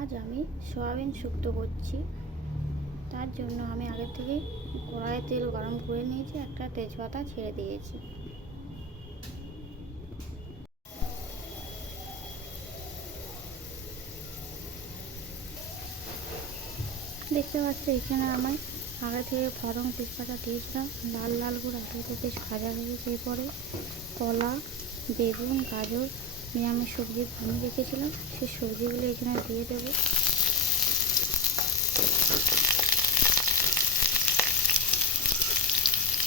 আজ আমি সয়াবিন শুক্তো করছি। তার জন্য আমি আগে থেকে কড়াইয়ে তেল গরম করে নিয়েছি, একটা তেজপাতা ছেড়ে দিয়েছি। দেখতে পাচ্ছি এখানে আমি আগে থেকে ফোড়ন তেজপাতা দিয়েছিলাম, লাল লাল করে আলুটা বেশ ভাজা হয়ে গেছে। এরপরে কলা, বেগুন, গাজর নিরামিষ সবজি ভেঙে রেখেছিলাম, সেই সবজিগুলো এখানে দিয়ে দেবো।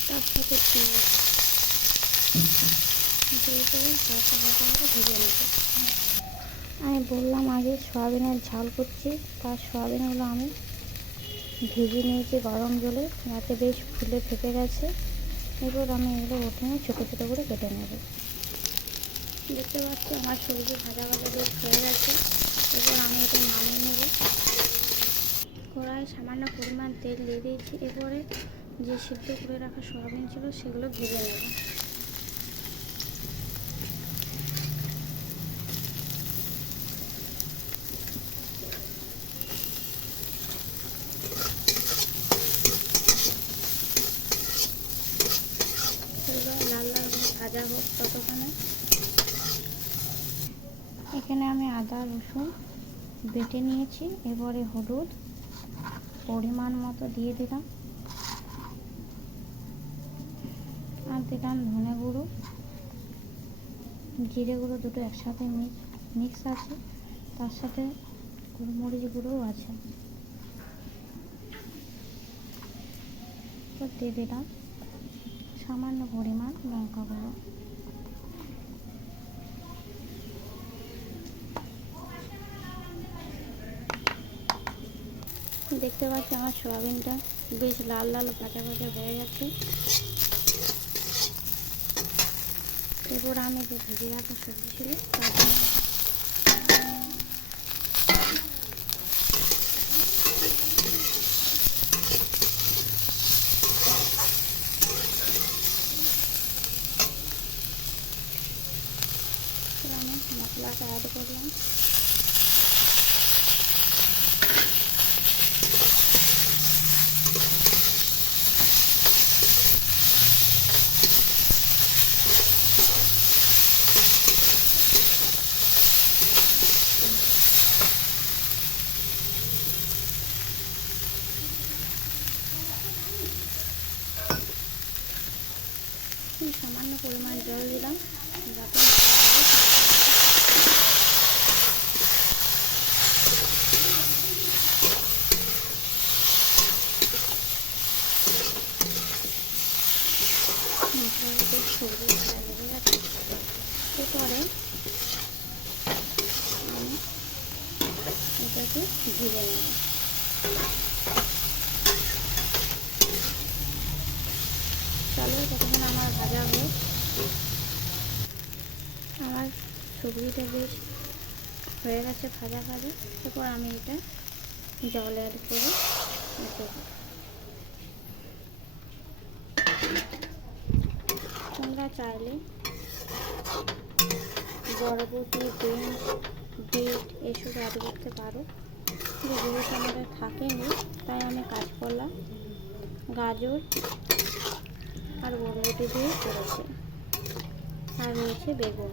তার সাথে পেঁয়াজ দিয়ে দেবো, হালকা হালকা করে ভেজে নেবো। আমি বললাম আগে সয়াবিনের ঝাল করছি, তার সয়াবিনগুলো আমি ভিজিয়ে নিয়েছি গরম জলে, যাতে বেশ ফুলে ফেপে গেছে। এরপর আমি এগুলো প্রথমে ছোটো ছোটো করে কেটে নেব। দেখতে পাচ্ছি আমার সবজি ভাজা ভাজা বেশ হয়ে গেছে। এরপর আমি এটা নামিয়ে নেব। কড়াইয়ে সামান্য পরিমাণ তেল দিয়ে দিয়েছি। এরপরে যে সিদ্ধ করে রাখা সয়াবিন ছিল সেগুলো ভেজে নেব। লাল লাল ভাজা হোক ততক্ষণে এখানে আমি আদা রসুন বেটে নিয়েছি। এবারে হলুদ পরিমাণ মতো দিয়ে দিলাম, আর দিলাম ধনে গুঁড়ো, জিরে গুঁড়ো দুটো একসাথে মিক্স আছে, তার সাথে গোলমরিচ গুঁড়োও আছে। তো দিয়ে দিলাম সামান্য পরিমাণ লঙ্কা গুঁড়ো। দেখতে পাচ্ছি আমার সয়াবিনটা বেশ লাল লাল ভাজা ভাজা হয়ে গেছে। এরপর আমি যে ভেজে রাখা সবজি ছিল আমি মশলাটা অ্যাড করলাম। সামান্য পরিমাণ জল দিলাম, যাতে মশলাটা সবজি ভাজা হয়ে গেছে। এরপরে আমি এটাকে ভেজে নেব। চলো ততক্ষণ আমার ভাজা হোক। আমার সবজিটা বেশ হয়ে গেছে ভাজা ভাজা। এরপর আমি এটা জল অ্যাড করে দেব। তোমরা চাইলে বরবটি, বিনস, বিট এসব অ্যাড করতে পারো, যেগুলো আমাদের থাকেনি, তাই আমি কাঁচকলা, গাজর আর বরবটি দিয়ে করেছি, আর রয়েছে বেগুন।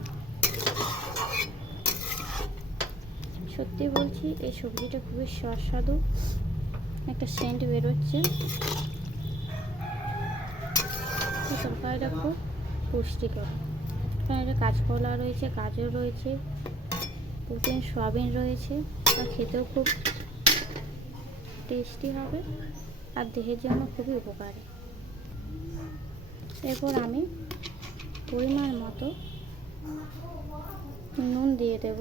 সত্যি বলছি এই সবজিটা খুবই সুস্বাদু, একটা সেন্ট বেরোচ্ছে। এই তরকারিটা খুব পুষ্টিকর, কারণ এটা কাঁচকলা রয়েছে, গাজর রয়েছে, প্রোটিন সয়াবিন রয়েছে, আর খেতেও খুব টেস্টি হবে আর দেহের জন্য খুবই উপকারী। এরপর আমি পরিমাণ মতো নুন দিয়ে দেব।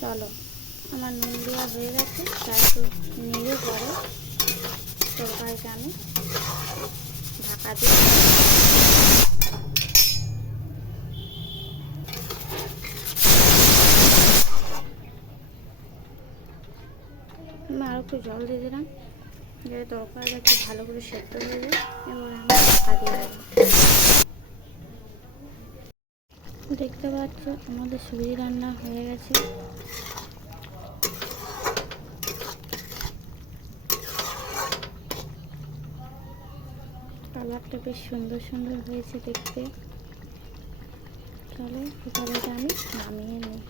চলো আমার নুন দেওয়া হয়ে গেছে, তাই একটু নেড়ে পরে তরকারিটা আমি ঢাকা দিয়ে আমি আরও একটু জল দিয়ে দিলাম, যাতে তরকারিটা একটু ভালো করে সেদ্ধ হয়ে যায় এবং আমি ঢাকা দিয়ে দেবো। দেখতে পাচ্ছ আমাদের সবজি রান্না হয়ে গেছে। কালারটা বেশ সুন্দর সুন্দর হয়েছে দেখতে। চলো এবার এটা আমি নামিয়ে নিই।